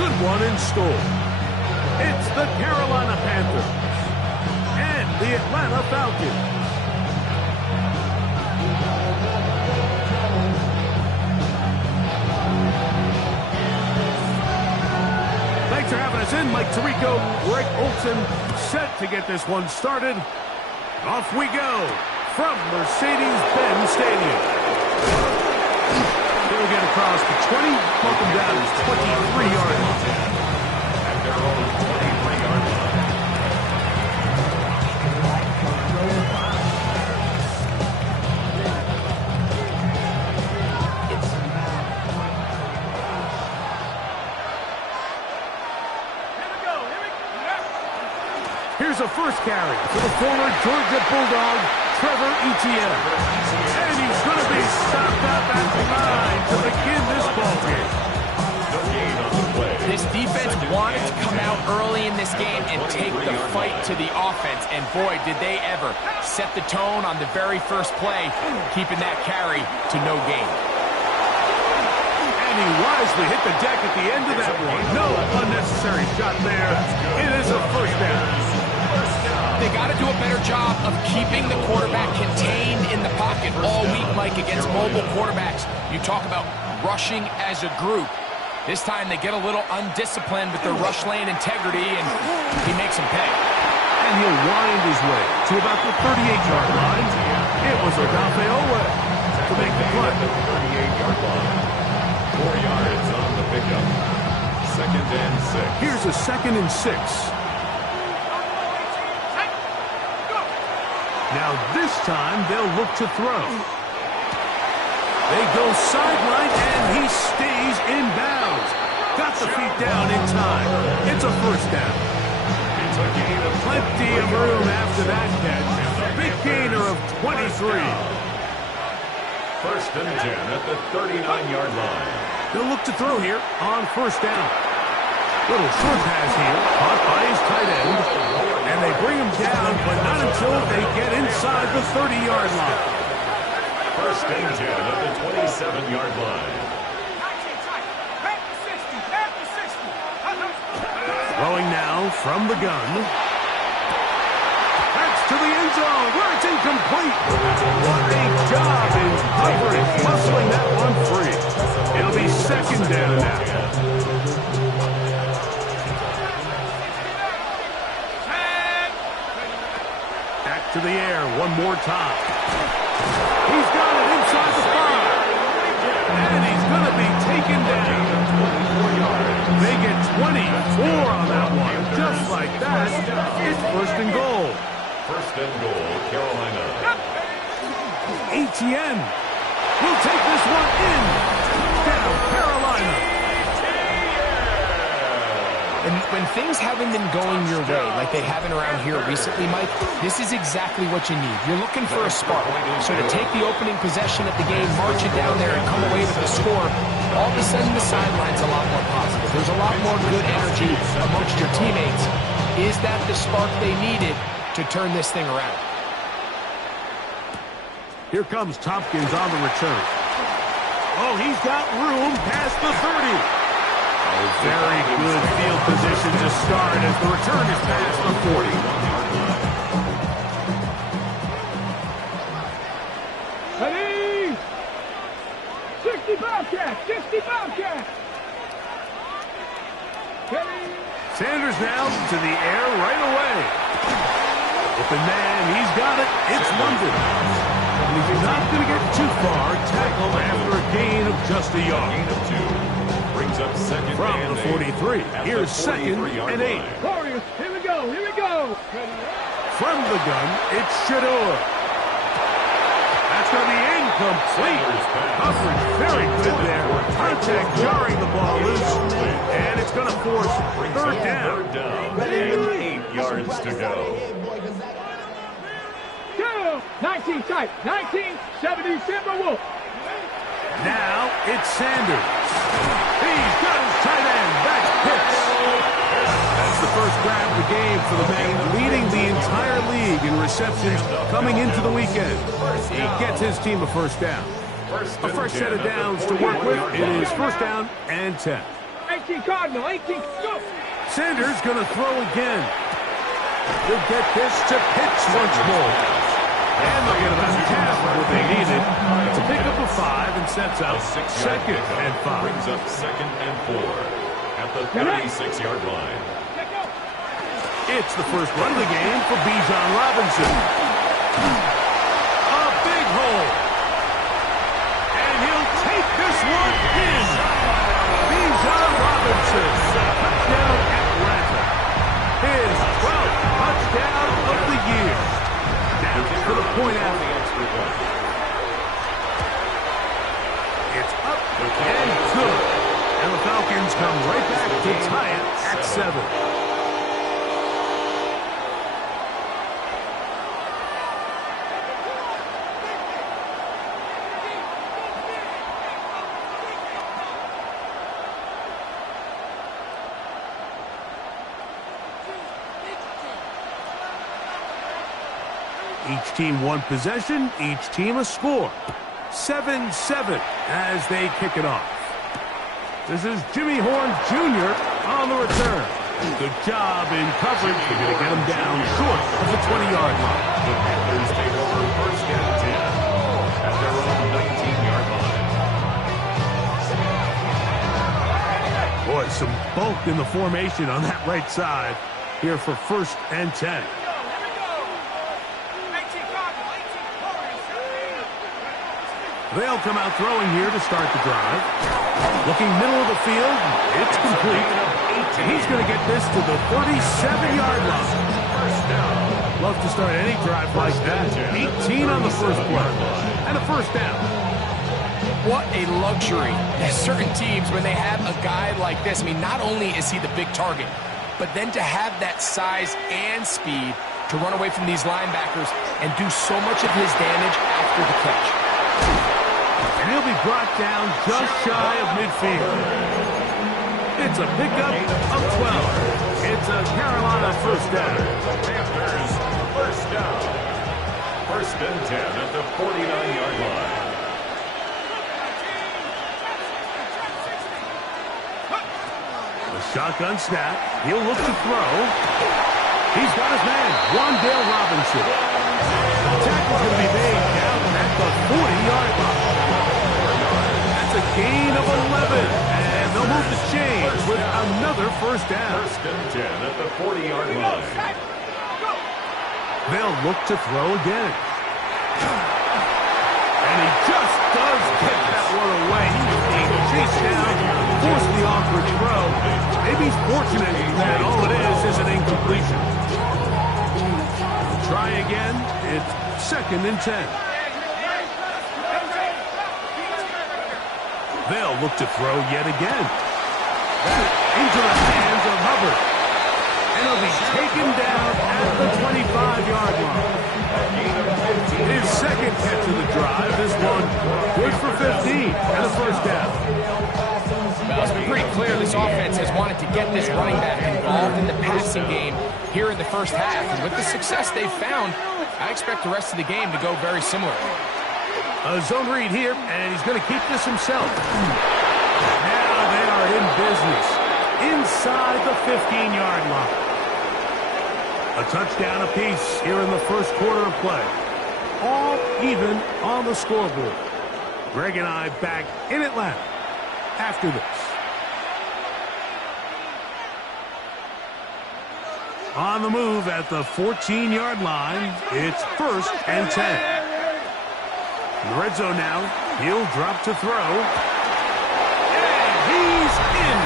good one in store. It's the Carolina Panthers and the Atlanta Falcons. Thanks for having us in. Mike Tirico, Greg Olson, set to get this one started. Off we go from Mercedes-Benz Stadium. They'll get across the 20, poke them down to 23-yard line. At their own 23-yard line. Here's a first carry for the former Georgia Bulldog, Trevor Etienne. And he's going to be stopped up at the line to begin this ballgame. This defense wanted to come out early in this game and take the fight to the offense. And boy, did they ever set the tone on the very first play, keeping that carry to no gain. And he wisely hit the deck at the end of that one. No unnecessary shot there. It is a first down. They got to do a better job of keeping the quarterback contained in the pocket all week, Mike, against mobile quarterbacks. You talk about rushing as a group. This time they get a little undisciplined with their rush lane integrity, and he makes them pay. And he'll wind his way to about the 38-yard line. It was Odafe Owe to make the play. 38-yard line. 4 yards on the pickup. 2nd and 6. Here's a 2nd and 6. Now this time they'll look to throw. They go sideline and he stays in bounds. Got the feet down in time. It's a first down. It's a gain of Plenty of room after that catch. Big gainer of 23. 1st and 10 at the 39-yard line. They'll look to throw here on first down. Little short pass here, caught by his tight end. And they bring him down, but not until they get inside the 30-yard line. 1st and 10 at the 27-yard line. Throwing now from the gun. That's to the end zone, where it's incomplete. What a job in coverage, muscling that one free. It'll be 2nd down now. To the air one more time. He's got it inside the 5. And he's going to be taken down. They get 24 on that one. Just like that, it's 1st and goal. 1st and goal, Carolina. Etienne will take this one in. Down, Carolina. And when things haven't been going your way like they haven't around here recently, Mike, this is exactly what you need. You're looking for a spark. So to take the opening possession of the game, march it down there, and come away with a score, all of a sudden the sideline's a lot more positive. There's a lot more good energy amongst your teammates. Is that the spark they needed to turn this thing around? Here comes Tompkins on the return. Oh, he's got room past the 30. Very good field position to start as the return is past the 40. Ready? 60 Bobcat! 60 Bobcat! Ready? Sanders now to the air right away. Open man, he's got it. It's London. And he's not going to get too far. Tackle after a gain of just a yard. Gain of 2. Brings up 2nd From and the 43. Here's 2nd and 8. Warriors, here we go, here we go. From the gun, it's Shador. That's going to be incomplete. Coverage very good there. Contact jarring the ball loose. And it's going to force 3rd down. 3rd down. And 8 yards to go. 19 tight, 1970 Timberwolf. Now it's Sanders. He's got his tight end. That's Pitts. That's the first grab of the game for the man leading the entire league in receptions coming into the weekend. He gets his team a first down. A fresh set of downs to work with. It is 1st down and 10. Hey, 19 Cardinal, 18, go. Sanders going to throw again. He'll get this to pitch once more. And they'll get about half of what they needed. It's a pickup of 5 and sets up second and 5. Brings up second and 4 at the 36-yard line. It's the first run of the game for Bijan Robinson. A big hole. And he'll take this one in. Bijan Robinson, touchdown Atlanta. His 12th touchdown of the year. Now for the point out. It's up and good. And the Falcons come right back to tie it at 7. Each team one possession, each team a score. 7-7 as they kick it off. This is Jimmy Horn Jr. on the return. Good job in coverage. They're going to get him down short of the 20-yard line. The Panthers take over first and 10 at their own 19-yard line. Boy, some bulk in the formation on that right side here for first and 10. They'll come out throwing here to start the drive. Looking middle of the field. It's complete. And he's going to get this to the 37-yard line. First down. Love to start any drive like that. 18 on the first play. And a first down. What a luxury. There's certain teams, when they have a guy like this, I mean, not only is he the big target, but then to have that size and speed to run away from these linebackers and do so much of his damage after the catch. And he'll be brought down just shy of midfield. It's a pickup of 12. It's a Carolina first down. Panthers first down. First and 10 at the 49-yard line. The shotgun snap. He'll look to throw. He's got his man, Wan'Dale Robinson. The tackle's going to be made down at the 40-yard line. That's a gain of 11. And they'll move the chains with another first down. First and 10 at the 40-yard line. They'll look to throw again. And he just does get that one away. He's being chased down, forced the awkward throw. Maybe he's fortunate that all it is an incompletion. Try again. It's second and 10. They'll look to throw yet again. Into the hands of Hubbard. And he'll be taken down at the 25-yard line. His second catch of the drive. This one good for 15 and a first down. Well, it's been pretty clear this offense has wanted to get this running back involved in the passing game here in the first half. And with the success they've found, I expect the rest of the game to go very similar. A zone read here, and he's going to keep this himself. Now they are in business inside the 15-yard line. A touchdown apiece here in the first quarter of play. All even on the scoreboard. Greg and I back in Atlanta after this. On the move at the 14-yard line, it's first and 10. In the red zone now, he'll drop to throw. And he's in.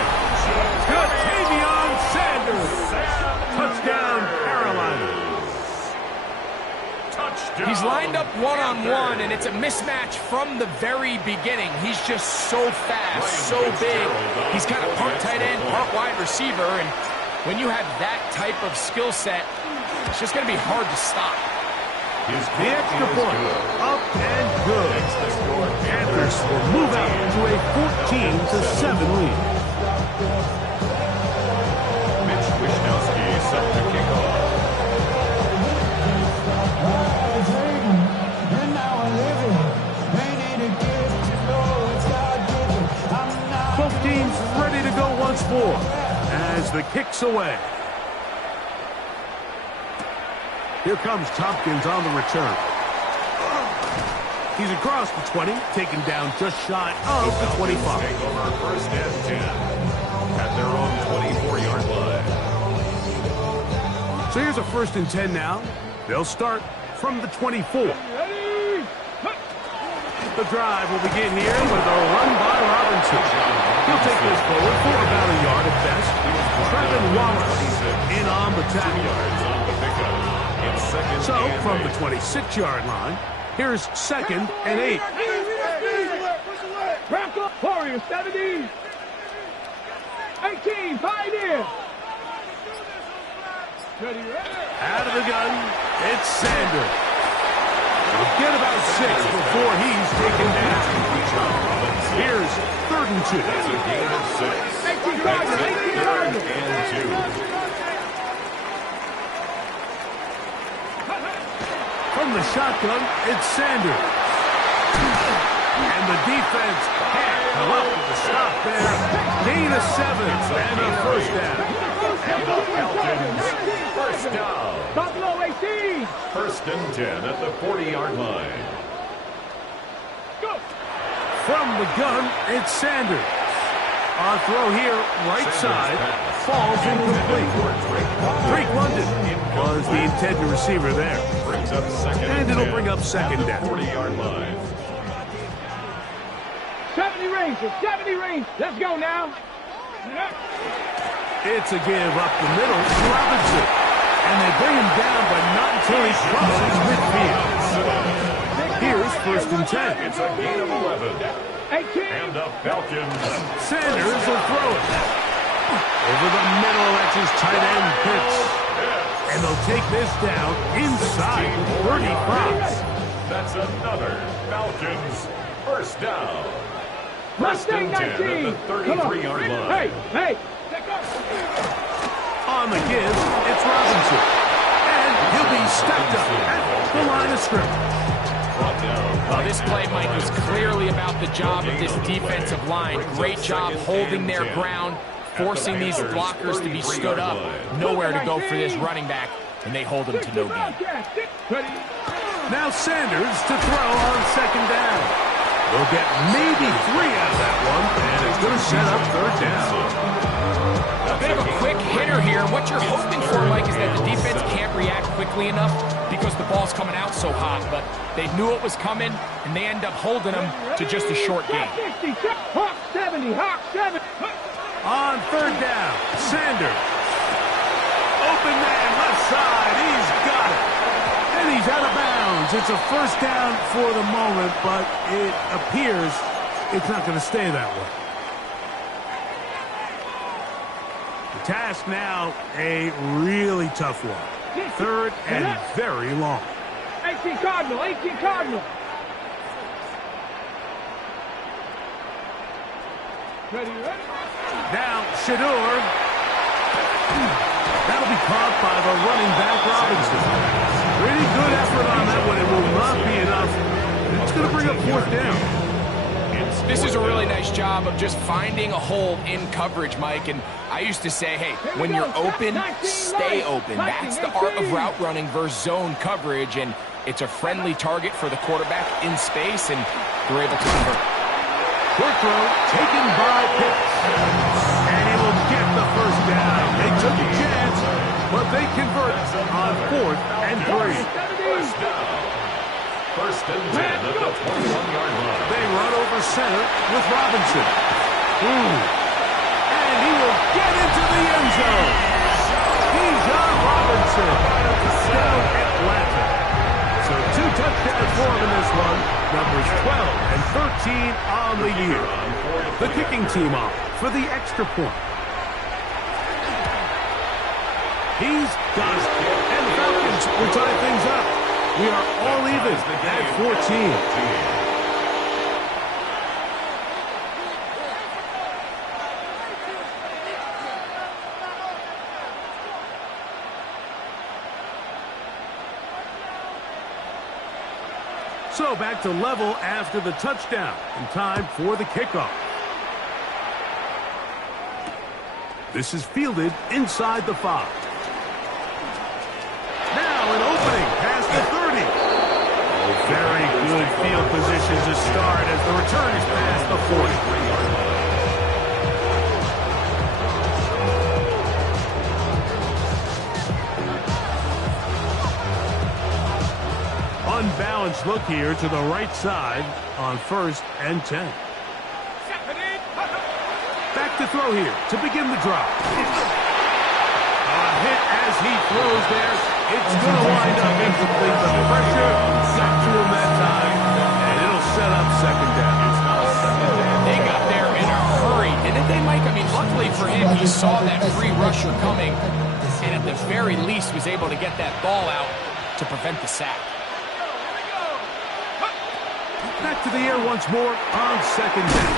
Ja'Tavion Sanders. Touchdown, Carolina. Touchdown. He's lined up one-on-one, and it's a mismatch from the very beginning. He's just so fast, so big. He's kind of part tight end, part wide receiver, and when you have that type of skill set, it's just going to be hard to stop. The extra point, up and good. Panthers will move out to a 14-7 lead. Mitch Wishnowsky set to kick off. Both teams ready to go once 4 as the kick's away. Here comes Tompkins on the return. He's across the 20, taken down just shy of the 25. Take over first and 10 at their own 24-yard line. So here's a first and 10 now. They'll start from the 24. The drive will begin here with a run by Robinson. He'll take this forward for about a yard at best. Trevin Wallace in on the tackle. So from the 26-yard line, here's 2nd and 8. Wrap up, Warriors, 70. 18, pioneer. Out of the gun, it's Sanders. He'll get about 6 before he's taken down. Here's 3rd and 2. That's a gain of 6. That's it, 3rd and 2. From the shotgun, it's Sanders. And the defense can't come up with the stop there. Gain of 7 and a first down. And the Falcons, first down. Buffalo 18. 1st and 10 at the 40-yard line. Go. From the gun, it's Sanders. Our throw here, right side, falls incomplete. Drake London was the intended receiver there. Brings up 2nd And it'll 10 bring up 2nd at down. the 40-yard line. 70 Rangers, 70 Rangers. Let's go now. It's a give up the middle to Robinson. And they bring him down, but not until he crosses midfield. Here's 1st and 10. It's a gain of 11. 18. And the Falcons. Sanders will throw it. Over the middle, that's his tight end Pitts. And they'll take this down inside the 35. That's another Falcons first down. Mustang 19. At the 33-yard line. Hey, hey. On the give, it's Robinson. And he'll be stepped up at the line of scrimmage. Well, this play, Mike, was clearly about the job of this defensive line. Great job holding their ground, forcing these blockers to be stood up. Nowhere to go for this running back, and they hold him to no gain. Now Sanders to throw on 2nd down. They'll get maybe 3 out of that one, and it's going to set up 3rd down. A bit of a quick hitter here. What you're hoping for, Mike, is that the defense can't react quickly enough because the ball's coming out so hot. But they knew it was coming, and they end up holding them to just a short gain. Hawk 70, Hawk 7. On 3rd down, Sanders. Open man, left side, he's got it. And he's out of bounds. It's a first down for the moment, but it appears it's not going to stay that way. The task now, a really tough one. 3rd and very long. 18 Cardinal, 18 Cardinal. Ready? Now, Shador. That'll be caught by the running back, Robinson. Pretty good effort on that one. It will not be enough. It's going to bring up 4th down. This is a really nice job of just finding a hole in coverage, Mike. And I used to say, hey, when you're open, stay open. That's the art of route running versus zone coverage. And it's a friendly target for the quarterback in space, and they're able to convert. Quick throw taken by Pitts. And he will get the first down. They took a chance, but they convert on 4th and 3. First down. 1st and 10 at the 21-yard line. They run over center with Robinson. And he will get into the end zone. Bijan Robinson down Atlanta. So 2 touchdowns for him in this one. Numbers 12 and 13 on the year. The kicking team off for the extra point. He's got it. And the Falcons will tie things up. We are all even at 14. So back to level after the touchdown, and time for the kickoff. This is fielded inside the 5. Now an opening past the 30. Oh, very good field position to start as the return is past the 40. Unbalanced look here to the right side on 1st and 10. Back to throw here to begin the drive. A hit as he throws there. It's going to wind up incomplete. The pressure got to him that time, and it'll set up 2nd down. They got there in a hurry, didn't they, Mike? I mean, luckily for him, he saw that free rusher coming, and at the very least was able to get that ball out to prevent the sack. Back to the air once more on 2nd down.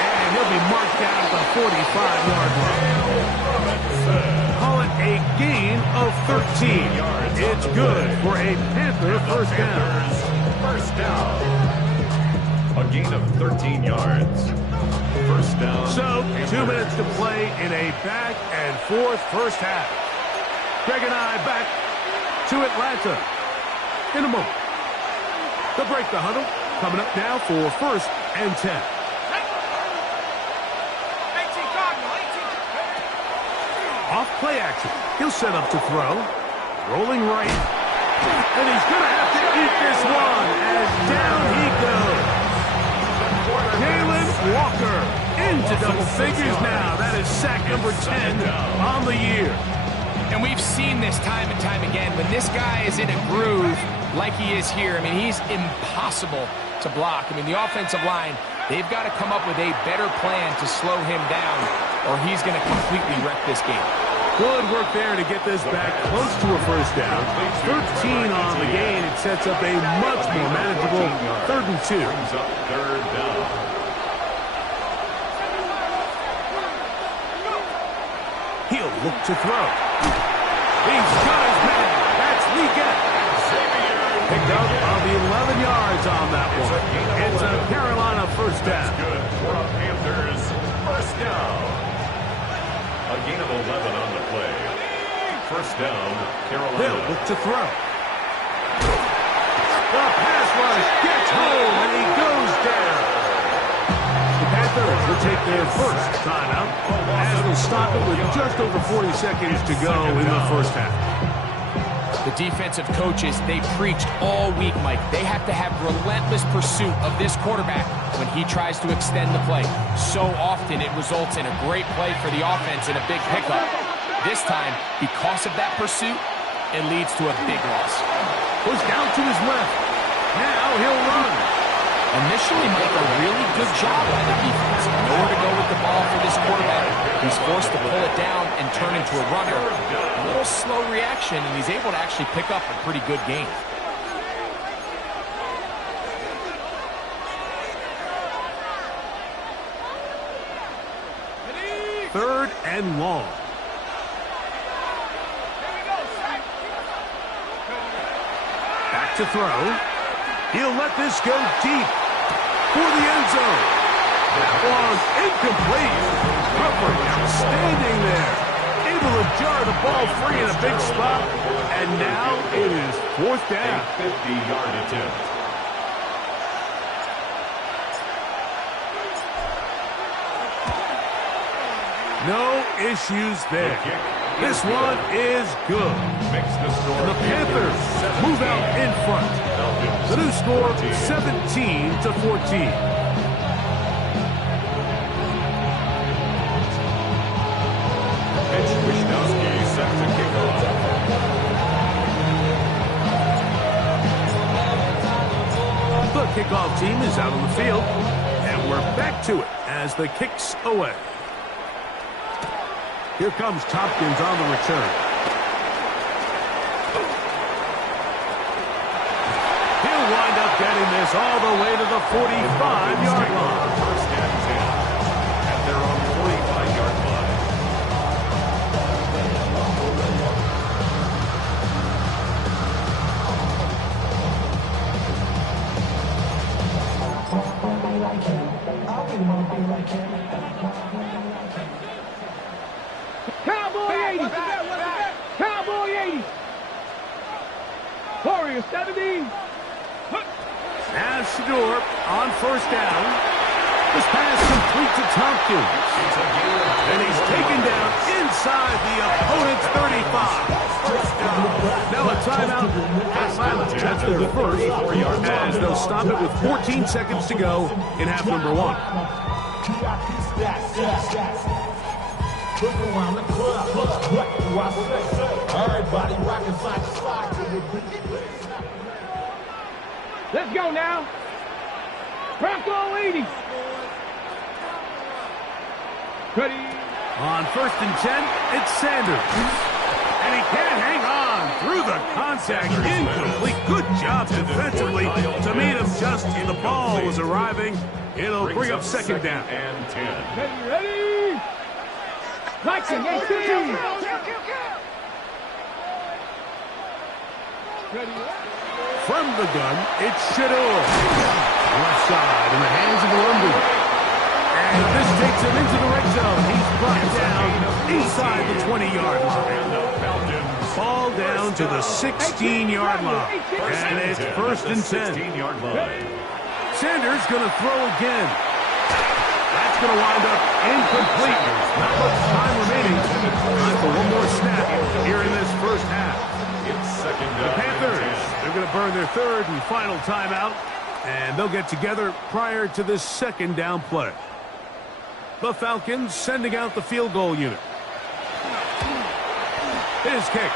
And he'll be marked down at the 45-yard line. Call it a gain of 13. It's good for a Panther first down. First down. A gain of 13 yards. First down. So, 2 minutes to play in a back and forth first half. Greg and I back to Atlanta in a moment. They'll break the huddle. Coming up now for 1st and 10. Off play action. He'll set up to throw. Rolling right. And he's going to have to eat this one as down he goes. Jalen Walker into double figures now. That is sack number 10 on the year. And we've seen this time and time again. When this guy is in a groove like he is here, I mean, he's impossible to block. I mean, the offensive line, they've got to come up with a better plan to slow him down, or he's going to completely wreck this game. Good work there to get this back close to a first down. 13 on the gain. It sets up a much more manageable 3rd and 2. Third down. He'll look to throw. He's got his man. That's Leggett. Picked up on the 11 yards on that one. It's a Carolina first down. Good for a Panthers first down. A gain of 11 on the play. First down, Carolina. They'll look to throw. The pass rush gets home, and he goes down. The Panthers will take their first timeout as they'll stop it with just over 40 seconds to go in the first half. The defensive coaches, they preached all week, Mike. They have to have relentless pursuit of this quarterback when he tries to extend the play. So often it results in a great play for the offense and a big pickup. This time, because of that pursuit, it leads to a big loss. Goes down to his left. Now he'll run. Initially, Mike, a really good job by the defense. Nowhere to go with the ball for this quarterback. He's forced to pull it down and turn into a runner. A little slow reaction, and he's able to actually pick up a pretty good gain. Third and long. Back to throw. He'll let this go deep for the end zone. That was incomplete. Crawford outstanding there. Able to jar the ball free in a big spot. And now it is 4th down. A 50-yard attempt. No issues there. This one is good. And the Panthers move out in front. The new score, 17-14. Set to kick off. The kickoff team is out on the field, and we're back to it as the kick's away. Here comes Tompkins on the return. He'll wind up getting this all the way to the 45-yard line. First and 10 at their own 45-yard line. 80. Cowboy 80. Warrior 70. As Shador on first down. This pass complete to Tompkins. And he's taken down inside the opponent's 35. Now a timeout. That's their first. As they'll stop it with 14 seconds to go in half number one. Let's go now. Bronco 80. Ready. On first and 10, it's Sanders. And he can't hang on through the contact. Incomplete. Good job defensively to meet him just as the ball was arriving. It'll bring up second down. And 10. Ready. Viking 18. Ready. From the gun, it's Shador. Left side in the hands of Lumby. And this takes him into the red zone. He's brought down inside the 20-yard line. Ball down to the 16-yard line. And it's first and 10. 16-yard line. Sanders going to throw again. That's going to wind up incomplete. Not much time remaining. Time for one more snap here in this first half. It's second The down. Panthers, they're going to burn their third and final timeout, and they'll get together prior to this second down play. The Falcons sending out the field goal unit. His kick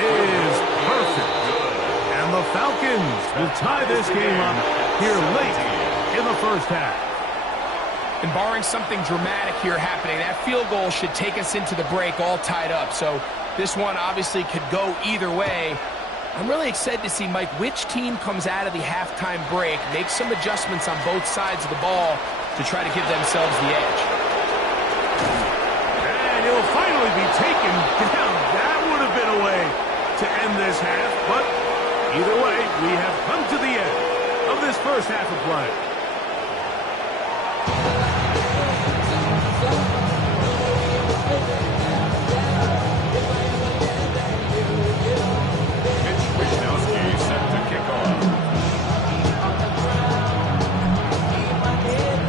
is perfect. And the Falcons will tie this game up here late in the first half. And barring something dramatic here happening, that field goal should take us into the break all tied up. So this one obviously could go either way. I'm really excited to see, Mike, which team comes out of the halftime break, makes some adjustments on both sides of the ball to try to give themselves the edge. And he'll finally be taken down. That would have been a way to end this half, but either way, we have come to the end of this first half of play.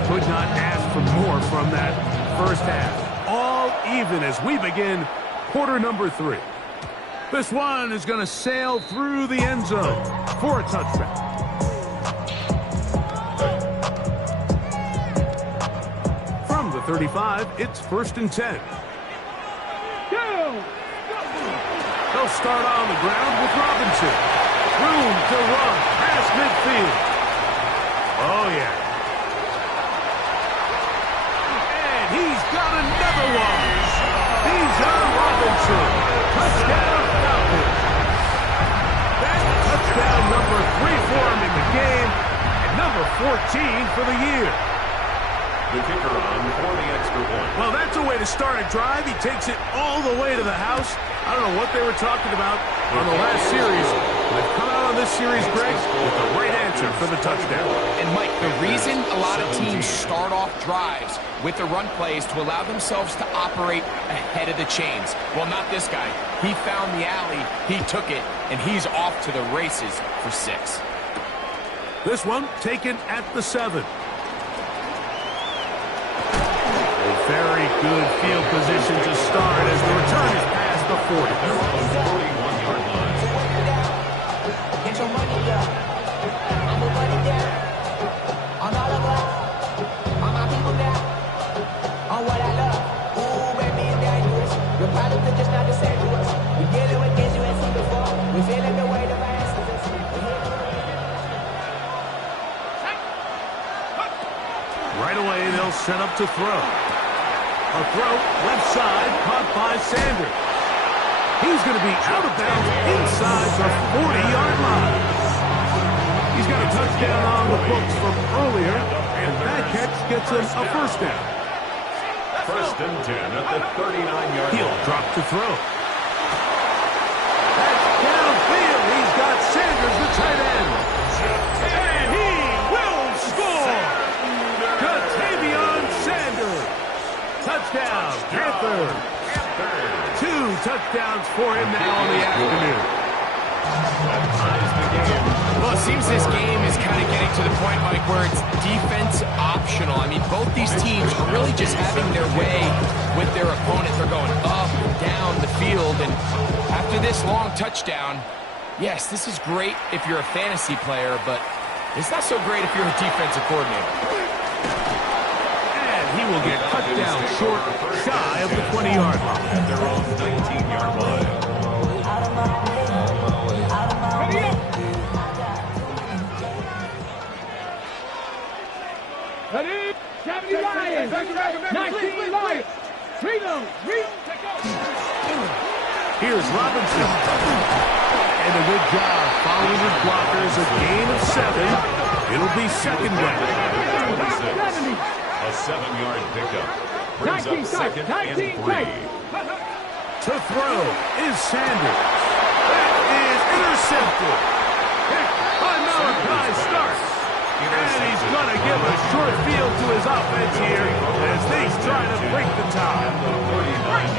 Could not ask for more from that first half. All even as we begin quarter number 3. This one is going to sail through the end zone for a touchback. From the 35, it's first and 10. They'll start on the ground with Robinson. Room to run past midfield. Oh, yeah. He's got another one. Bijan Robinson. Touchdown Falcons. That's touchdown number 3 for him in the game, and number 14 for the year. The kicker on for the extra point. Well, that's a way to start a drive. He takes it all the way to the house. I don't know what they were talking about on the last series. They've come out on this series, Greg, with the right answer for the touchdown. And, Mike, the reason a lot of teams start off drives with the run plays to allow themselves to operate ahead of the chains. Well, not this guy. He found the alley, he took it, and he's off to the races for 6. This one taken at the 7. A very good field position to start as the return is past the 40. 41-yard line. Get your money up. I'm a money down. On all of us. On my people now. On what I love. Ooh, baby, it's dangerous. Your problems are just not the same to us. We're dealing with things you ain't seen before. We're feeling the weight of our answers. Right away, they'll set up to throw. A throw, left side, caught by Sanders. He's going to be out of bounds inside the 40-yard line. He's got a touchdown on the books from earlier, and that catch gets him a first down. First and 10 at the 39-yard line. He'll drop to throw. That's downfield. He's got Sanders, the tight end. And he will score. Ja'Tavion Sanders. Touchdown, Panthers. 2 touchdowns for him now on the afternoon. That ties the game. Well, it seems this game is kind of getting to the point, Mike, where it's defense optional. I mean, both these teams are really just having their way with their opponent. They're going up and down the field, and after this long touchdown, yes, this is great if you're a fantasy player, but it's not so great if you're a defensive coordinator. And he will get cut down short, shy of the 20-yard line. At their own 19-yard line. Ready? 70 Lions. 19 Lions. Reload. Here's Robinson. And a good job following his blockers. A gain of 7. It'll be second down. 26. A 7-yard pickup. Brings up second and 3. To throw is Sanders. That is intercepted. Picked by Malachi Starks. And he's going to give a short field to his offense here as they try to break the tie.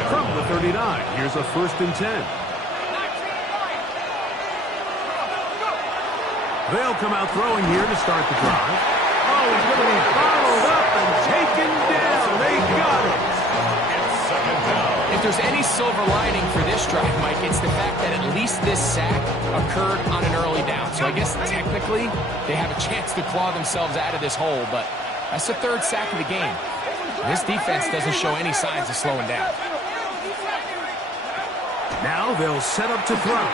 From the 39, here's a 1st and 10. They'll come out throwing here to start the drive. Oh, he's going to be followed up and taken down. They got him. It's second down. If there's any silver lining for this drive, Mike, it's the fact that at least this sack occurred on an early down. So I guess technically they have a chance to claw themselves out of this hole, but that's the 3rd sack of the game. This defense doesn't show any signs of slowing down. Now they'll set up to throw.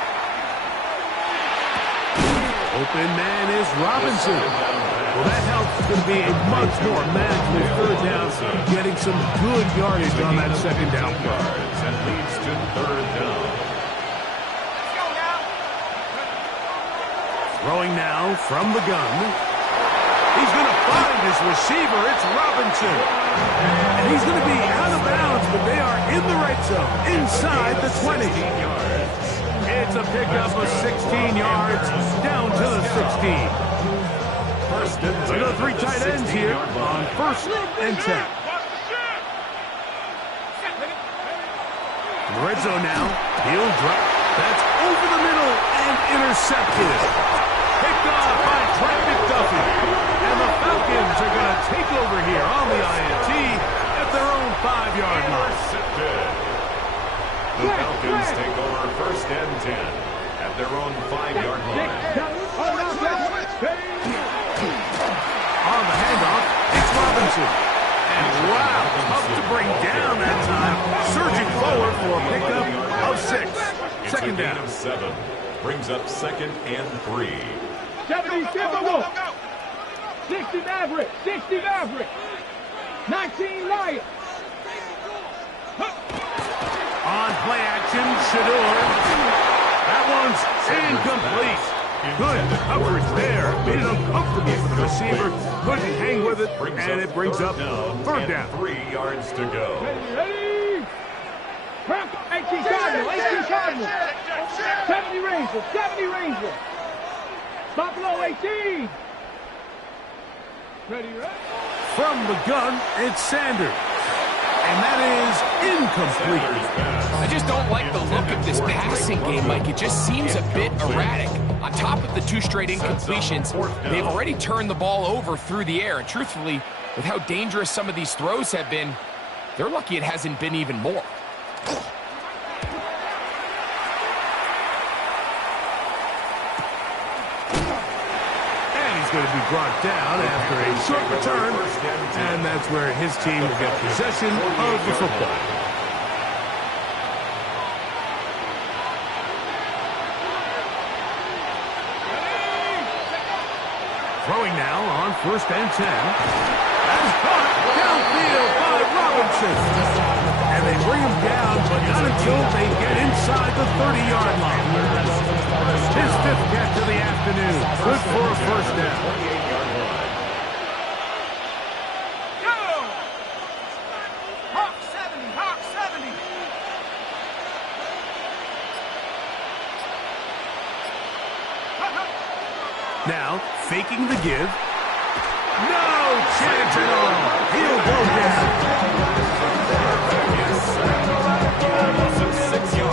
Open man is Robinson. Well, that helps to be a much more manageable 3rd down, getting some good yardage on that 2nd down play. And leads to 3rd down. Throwing now from the gun. He's going to find his receiver. It's Robinson. And he's going to be out of bounds, but they are in the red zone, inside the 20. It's a pickup of 16 yards, down to the 16. We go 3 tight ends here on 1st and 10. In the red zone now, he'll drop. That's over the middle and intercepted. Picked off by Trent McDuffie. And the Falcons are going to take over here on the INT at their own 5-yard line. The Falcons take over 1st and 10 at their own 5-yard line. On the handoff, it's Robinson. And wow, tough to bring down that time. Surging forward for a pickup of 6. Second down. Of 7. Brings up 2nd and 3. 70 Timberwolves. 60 Maverick. 60 Maverick. 19 Lions. On play action, Shador. That one's incomplete. Good coverage there. Made it uncomfortable for the receiver. Couldn't hang with it, and it brings up 3rd down. 3 yards to go. Ready? 18 Cardinal. 18 Cardinal. 70 Rangers. 70 Rangers. Buffalo 18. Ready? From the gun, it's Sanders. And that is incomplete. I just don't like the look of this passing game, Mike. It just seems a bit erratic. On top of the 2 straight incompletions, they've already turned the ball over through the air. And truthfully, with how dangerous some of these throws have been, they're lucky it hasn't been even more. Going to be brought down after a short return, and that's where his team will get possession of the football. Throwing now on 1st and 10. That's caught downfield by Robinson. And they bring him down, but not until they get inside the 30-yard line. His 5th catch of the afternoon. Good for a 1st down. Hawk 70, Hawk 70. Now, faking the give. No chance at all. He'll go down. Almost a 6-yard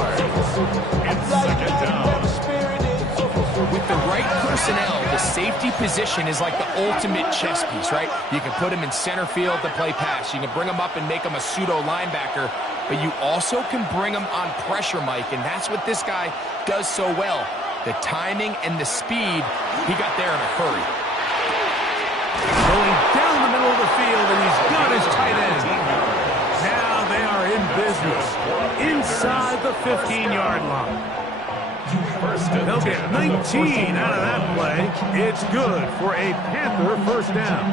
position is like the ultimate chess piece, right? You can put him in center field to play pass. You can bring him up and make him a pseudo linebacker, but you also can bring him on pressure, Mike, and that's what this guy does so well. The timing and the speed, he got there in a hurry. Going down the middle of the field, and he's got his tight end. Now they are in business inside the 15-yard line. They'll get 19 out of that play. It's good for a Panther first down.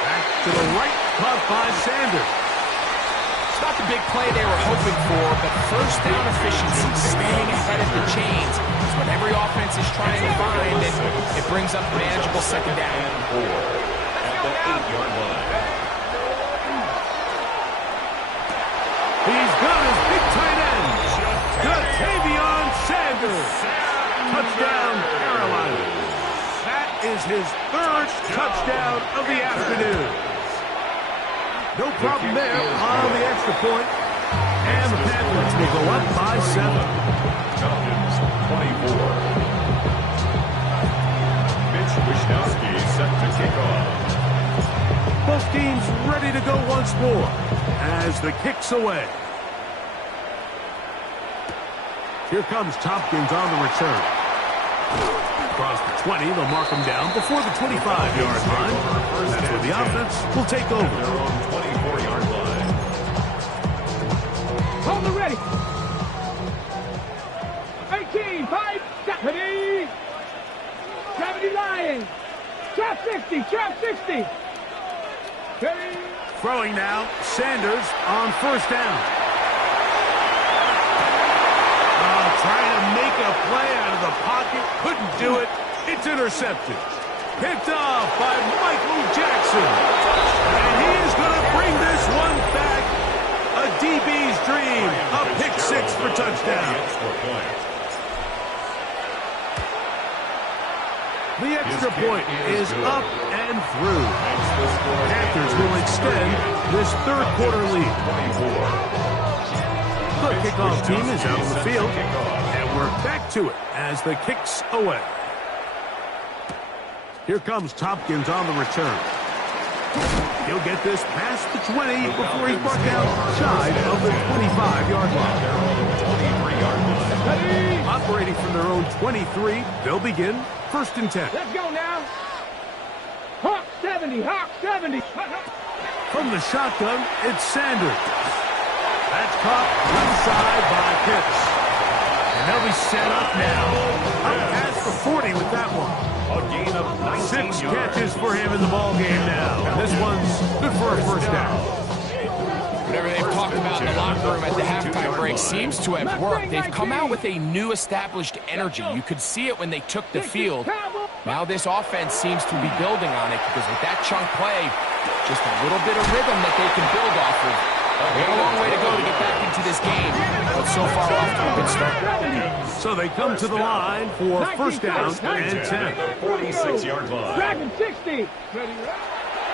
Back to the right, caught by Sanders. It's not the big play they were hoping for, but first down efficiency, staying ahead of the chains, is what every offense is trying to find, and it brings up manageable second down. The 8-yard line. He's got his big tight end, Ja'Tavion Sanders. Touchdown, Carolina. That is his third touchdown of the afternoon. No problem there on the extra point. And the Panthers will go up by 7. Falcons 24. Mitch Wishnowsky set to kick off. Both teams ready to go once more as the kick's away. Here comes Tompkins on the return. Across the 20, they'll mark him down before the 25-yard line. That's where the offense will take over. Their own 24-yard line. Hold it ready. 18, 5, 70. 70 Lions. Trap 60, trap 60. Throwing now, Sanders on first down. Trying to make a play out of the pocket, couldn't do it. It's intercepted. Picked off by Michael Jackson. And he is going to bring this one back. A DB's dream. A pick six for touchdown. The extra point is up and through. Panthers will extend this third quarter lead. The kickoff team is out on the field, and we're back to it as the kick's away. Here comes Tompkins on the return. He'll get this past the 20 before he's brought down shy of the 25-yard line. 23-yard line. Operating from their own 23, they'll begin first and 10. Let's go now. Hawk 70, Hawk 70. From the shotgun, it's Sanders. That's caught inside by Pitts. And they'll be set up now. Up past the 40 with that one. A gain of 19 6 yards. catches for him in the ball game now. This one's good for a first down. Whatever they've talked about in the locker room at the halftime break seems to have worked. They've come out with a new established energy. You could see it when they took the field. Now this offense seems to be building on it because with that chunk play, just a little bit of rhythm that they can build off of. They got a long way to go to get back into this game, but so far off to a good start. So they come to the line for first down and 10. 46-yard line. Dragon 60.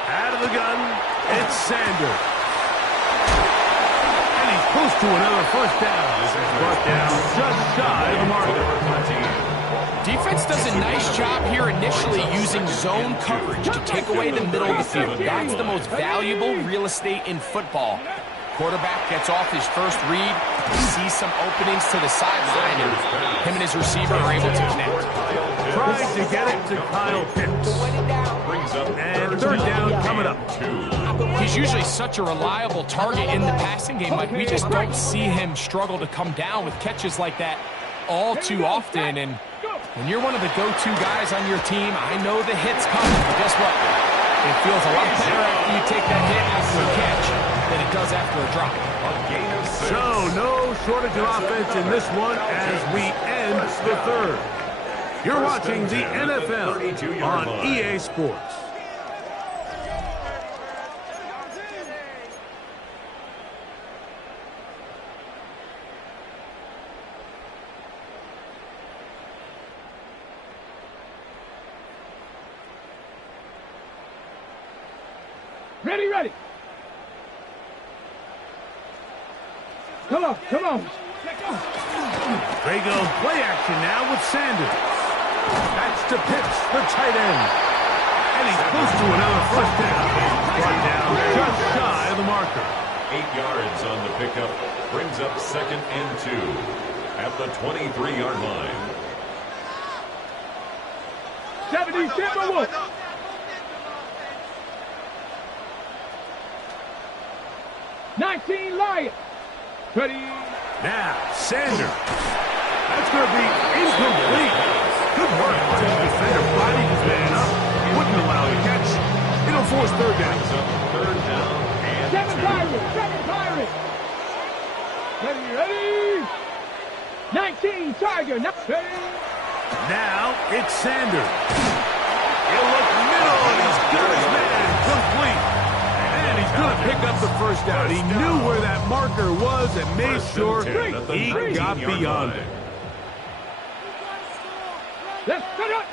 Out of the gun, it's Sanders. And he's close to another first down. This is brought down just shy of the marker. Defense does a nice job here initially using zone coverage to take away the middle of the field. That's the most valuable real estate in football. Quarterback gets off his first read, sees some openings to the sideline, and him and his receiver are able to connect. Trying to get it to Kyle Pitts. And third down coming up. He's usually such a reliable target in the passing game. Like, we just don't see him struggle to come down with catches like that all too often. And when you're one of the go-to guys on your team, I know the hit's coming, but guess what? It feels a lot better after you take that hit after a catch than it does after a drop. So no shortage of offense in this one as we end the third. You're watching the NFL on EA Sports. Ready, ready. Come on, come on. They go play action now with Sanders. That's to Pitts, the tight end. And he's close to another first down. Brought down just shy of the marker. 8 yards on the pickup. Brings up 2nd and 2 at the 23-yard line. 70 Timberwolves. Lions. Ready. Now, Sanders. That's going to be incomplete. Good work by the defender body his man up. Wouldn't allow the catch. It'll force third down. Third down and 7 2. Pirates. 7 Pirates. Ready, ready. 19 Tiger. Ready. Now, it's Sanders. He'll look middle, and he's got his man complete. And he's going to pick up the first down. He knew where that marker was and made sure he got beyond it. Let's cut it.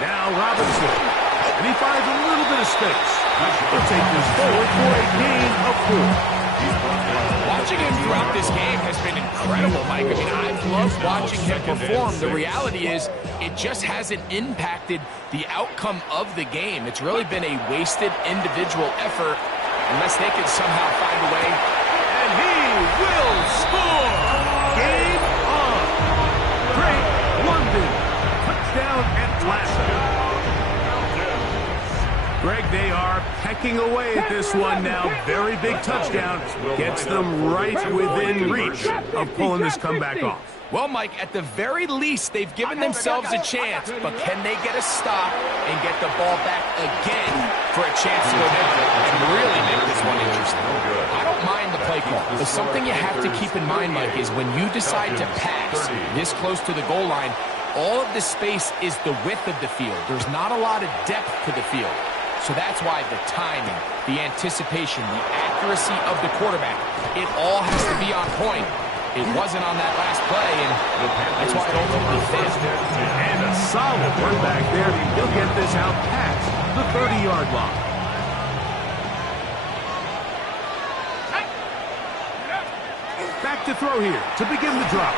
Now Robinson. And he finds a little bit of space. He'll take this forward for a gain of 4. Watching him throughout this game has been incredible, Mike. I mean, I've loved watching him perform. The reality is it just hasn't impacted the outcome of the game. It's really been a wasted individual effort unless they can somehow find a way. And he will score! Game on! Great London! Touchdown Atlanta! Greg, they are pecking away at this one now. Very big touchdown. Gets them right within reach of pulling this comeback off. Well, Mike, at the very least, they've given themselves a chance, but can they get a stop and get the ball back again for a chance to go down and really make this one interesting? I don't mind the play call, but something you have to keep in mind, Mike, is when you decide to pass this close to the goal line, all of the space is the width of the field. There's not a lot of depth to the field. So that's why the timing, the anticipation, the accuracy of the quarterback, it all has to be on point. It wasn't on that last play, and that's why it ultimately failed. And a solid run back there. He'll get this out past the 30-yard line. Back to throw here to begin the drop.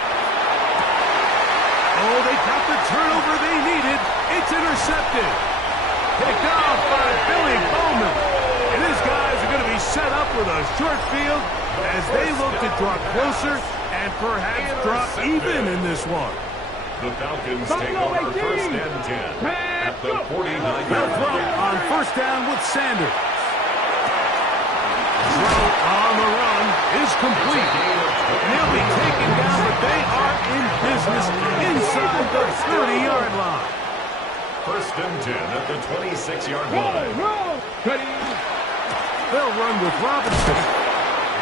Oh, they got the turnover they needed. It's intercepted. Picked off by Billy Bowman. And his guys are going to be set up with a short field as they look to draw closer and perhaps draw even in this one. The Falcons take over 1st and 10 at the 49-yard They'll throw line. on first down with Sanders. Throw on the run is complete. And they'll be taken down, but they are in business inside the 30-yard line. 1st and 10 at the 26-yard line. Ready. They'll run with Robinson.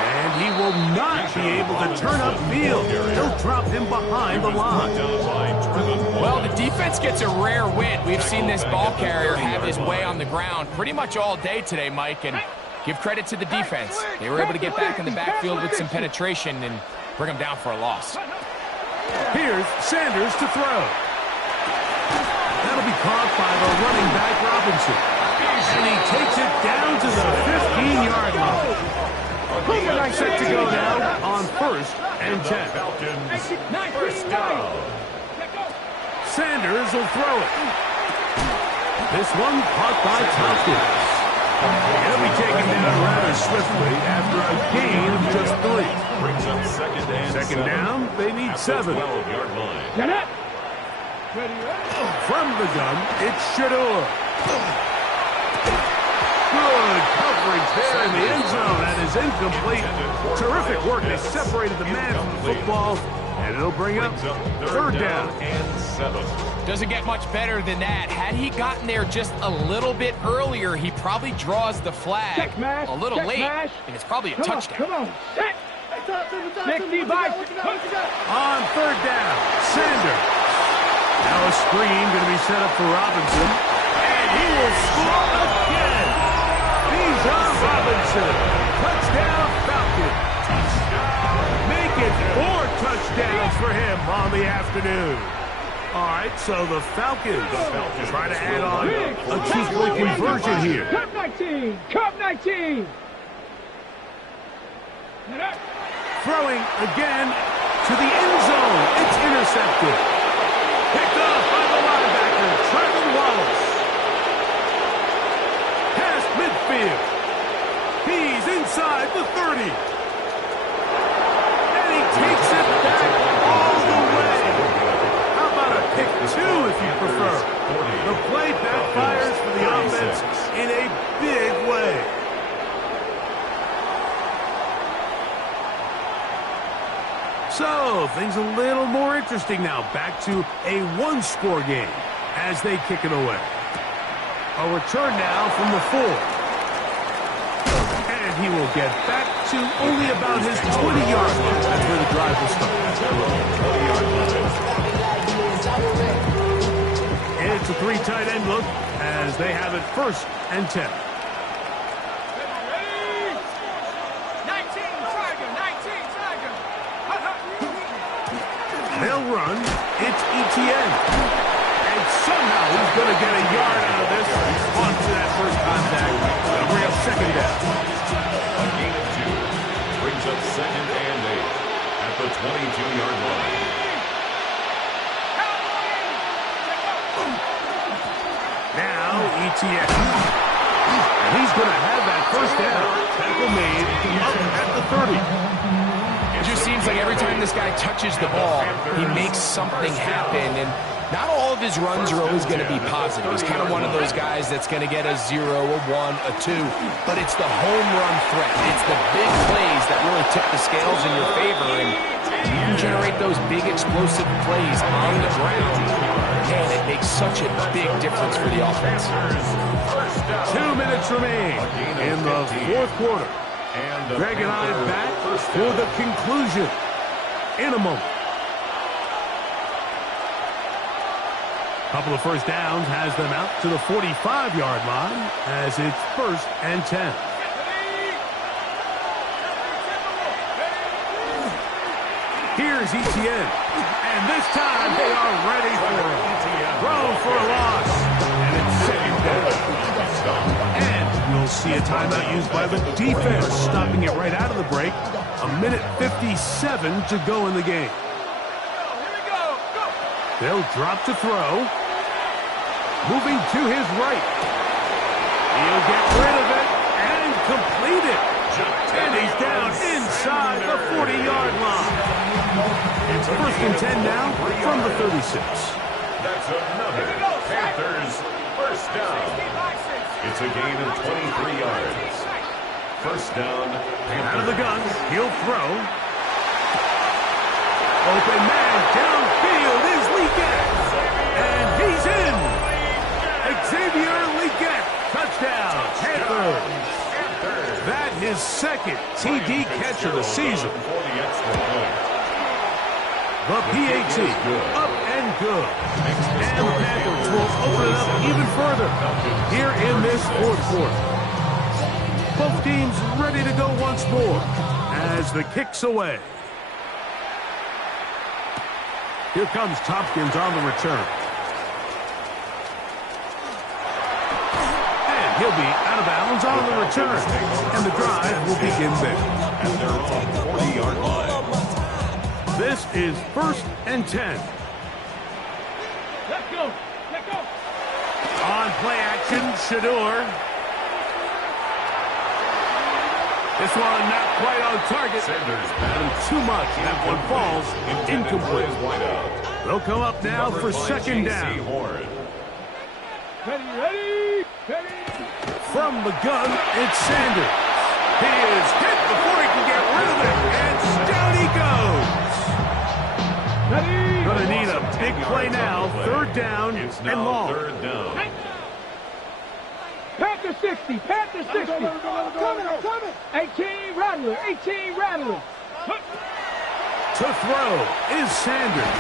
And he will not be able to turn upfield. They'll drop him behind the line. Well, the defense gets a rare win. We've seen this ball carrier have his way on the ground pretty much all day today, Mike, and give credit to the defense. They were able to get back in the backfield with some penetration and bring them down for a loss. Here's Sanders to throw. That'll be caught by the running back Robinson. And he takes it down to the 15-yard line. Set to go now on 1st and 10. Falcons, first down. Sanders will throw it. This one caught by Tompkins. He'll be taken down rather swiftly after a gain of just 3. Brings up 2nd and 7. Second down, they need 7. 12-yard line. Get up. Ready. From the gun, it's Shador. Good coverage there in the end zone. That is incomplete. Terrific work. They separated the man from the football, and it'll bring up third down and 7. Doesn't get much better than that. Had he gotten there just a little bit earlier, he probably draws the flag Check mash, a little check late, mash. and it's probably a Come touchdown. on, come on. Set. 60 by. on third down. Sanders. Now a screen going to be set up for Robinson, and he will score again. Bijan Robinson. Touchdown Falcons. Make it 4 touchdowns for him on the afternoon. All right, so the Falcons try to add on a 2-point conversion here. Cup 19. Cup 19. Throwing again to the end zone. It's intercepted. Picked up by the linebacker, Trevor Wallace. Past midfield. He's inside the 30. And he takes it back all the way. How about a pick two if you prefer? The play backfires for the offense in a big way. So, things a little more interesting now. Back to a one-score game as they kick it away. A return now from the 4. And he will get back to only about his 20-yard line. That's where the drive will start. It's a 3 tight end look as they have it 1st and 10. They'll run. It's ETN. And somehow he's going to get a yard out of this onto that first contact. That'll bring up 2nd down. A gain of 2 brings up 2nd and 8 at the 22-yard line. Now ETN. And he's going to have that 1st down. Tackle made up at the 30. It just seems like every time this guy touches the ball, he makes something happen. And not all of his runs are always going to be positive. He's kind of one of those guys that's going to get a 0, a 1, a 2. But it's the home run threat. It's the big plays that really tip the scales in your favor. And you can generate those big explosive plays on the ground. Man, it makes such a big difference for the offense. 2 minutes remain in the 4th quarter. Greg and I back for the conclusion in a moment. Couple of 1st downs has them out to the 45-yard line as it's 1st and 10. Here's ETN. And this time they are ready for him. Thrown for a loss. And it's 2nd down. And we'll see a timeout used by the defense, stopping it right out of the break. 1:57 to go in the game. They'll drop to throw. Moving to his right. He'll get rid of it and complete it. And he's down inside the 40-yard line. It's 1st and 10 now from the 36. That's another Panthers 1st down. It's a gain of 23 yards. 1st down. Out of the gun. He'll throw. Open man downfield is Leggett. And he's in. Xavier Leggett. Touchdown. Panthers. That his 2nd TD catch of the season. The PAT up and good. And the Panthers will open it up even further here in this 4th quarter. Both teams ready to go once more as the kick's away. Here comes Tompkins on the return. And he'll be out of bounds on the return. And the drive will begin there. And they're on the 40-yard line. This is 1st and 10. Let's go. Let's go. On play action, Shador. This one not quite on target. And too much. That one falls incomplete. They'll come up now for 2nd down. Ready. From the gun, it's Sanders. He is hit before he can get rid of it. And down he goes. Gonna need a big play now. 3rd down and long. 3rd down. Panther 60. Panther 60. Coming. 18 Rattler. To throw is Sanders.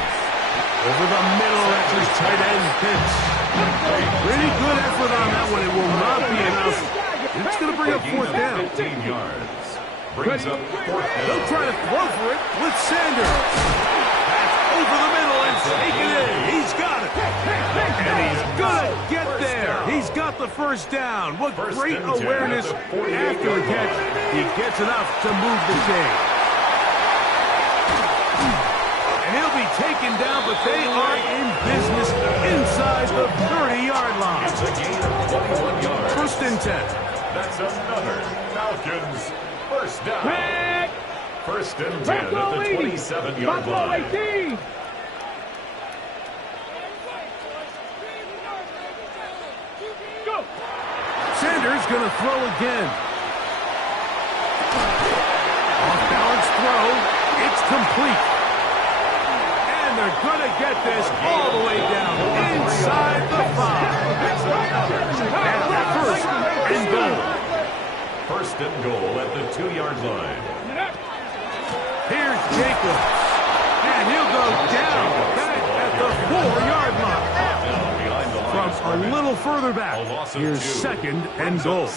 Over the middle after his tight end pitch. Pretty good effort on that one. It will not be enough. It's going to bring up 4th down. 15 yards. Brings up 4th down. They'll try to throw for it with Sanders. That's over the middle and taken in. He's got it. And he's going to get there. He's got got the first down. What First great and 10 awareness at the 48 after the catch. He gets enough to move the chain. And he'll be taken down, but they are in business inside the 30-yard line. It's a gain of 21 yards. First and 10. That's another Falcons first down. Back. First and 10 at the 27-yard Buffalo line. 18. Go. Sanders going to throw again. Off-balance throw. It's complete. And they're going to get this all the way down inside the 5. And first and goal. First and goal at the 2-yard line. Here's Jacobs. And he'll go down back at the 4-yard line. From a little further back, here's second and goal.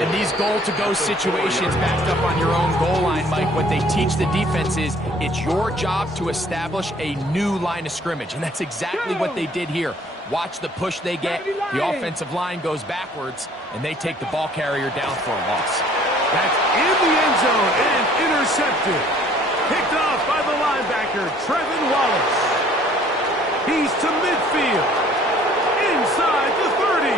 In these goal-to-go situations backed up on your own goal line, Mike, what they teach the defense is it's your job to establish a new line of scrimmage, and that's exactly what they did here. Watch the push they get. The offensive line goes backwards, and they take the ball carrier down for a loss. That's in the end zone and intercepted. Picked off by the linebacker, Trevin Wallace. He's to midfield. Inside the 30.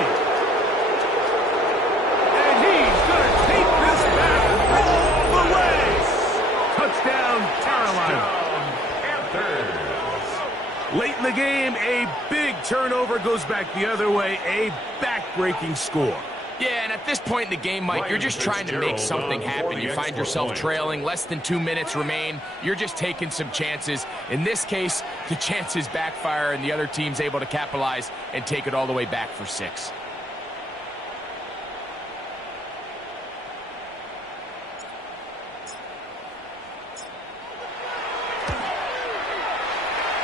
And he's going to take this back all the way. Touchdown, Carolina. Panthers. Late in the game, a big turnover goes back the other way. A back-breaking score. Yeah, and at this point in the game, Mike, you're just trying to make something happen. You find yourself trailing, less than 2 minutes remain. You're just taking some chances. In this case, the chances backfire, and the other team's able to capitalize and take it all the way back for 6.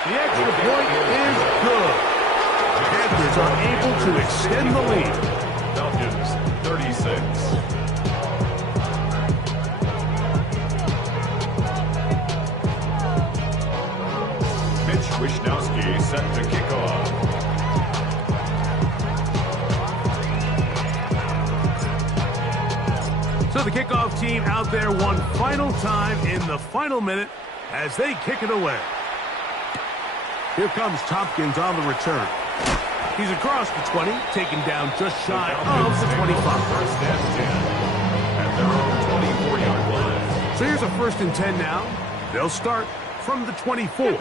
The extra point is good. The Panthers are able to extend the lead. Falcons 36. Mitch Wishnowsky set to kick off. So the kickoff team out there one final time in the final minute as they kick it away. Here comes Tompkins on the return. He's across the 20, taken down just shy of the 25. First and 10 at their own 24-yard line. So here's a first and 10 now. They'll start from the 24.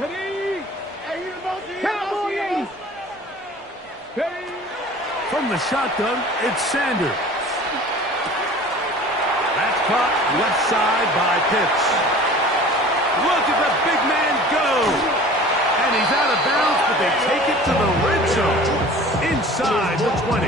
From the shotgun, it's Sanders. That's caught left side by Pitts. Look at the big man go. And he's out of bounds, but they take it to the red zone. Inside the 20.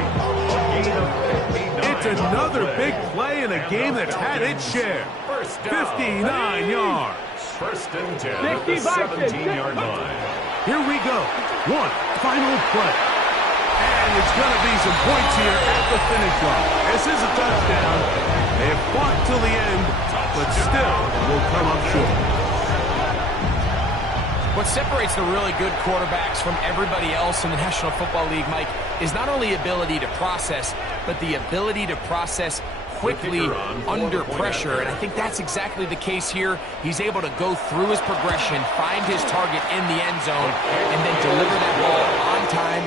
It's another big play in a game that's had its share. 59 yards. First and 10 at the 17-yard line. Here we go. One final play. And it's going to be some points here at the finish line. This is a touchdown. They have fought till the end, but still will come up short. What separates the really good quarterbacks from everybody else in the National Football League, Mike, is not only ability to process, but the ability to process quickly under pressure. And I think that's exactly the case here. He's able to go through his progression, find his target in the end zone, and then deliver that ball on time,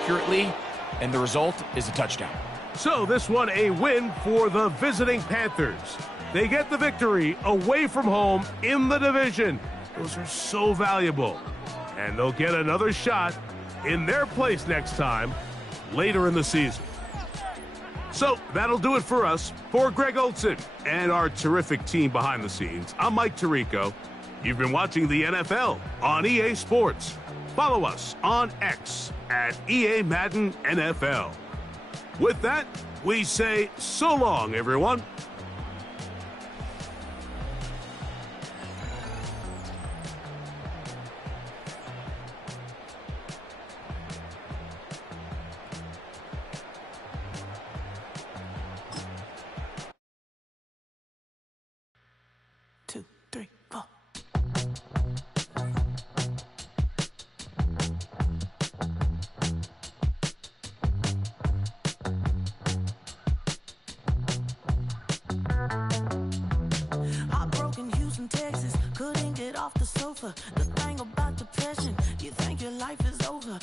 accurately, and the result is a touchdown. So this one a win for the visiting Panthers. They get the victory away from home in the division. Those are so valuable. And they'll get another shot in their place next time, later in the season. So that'll do it for us. For Greg Olson and our terrific team behind the scenes, I'm Mike Tirico. You've been watching the NFL on EA Sports. Follow us on X at EA Madden NFL. With that, we say so long, everyone. The thing about depression, you think your life is over.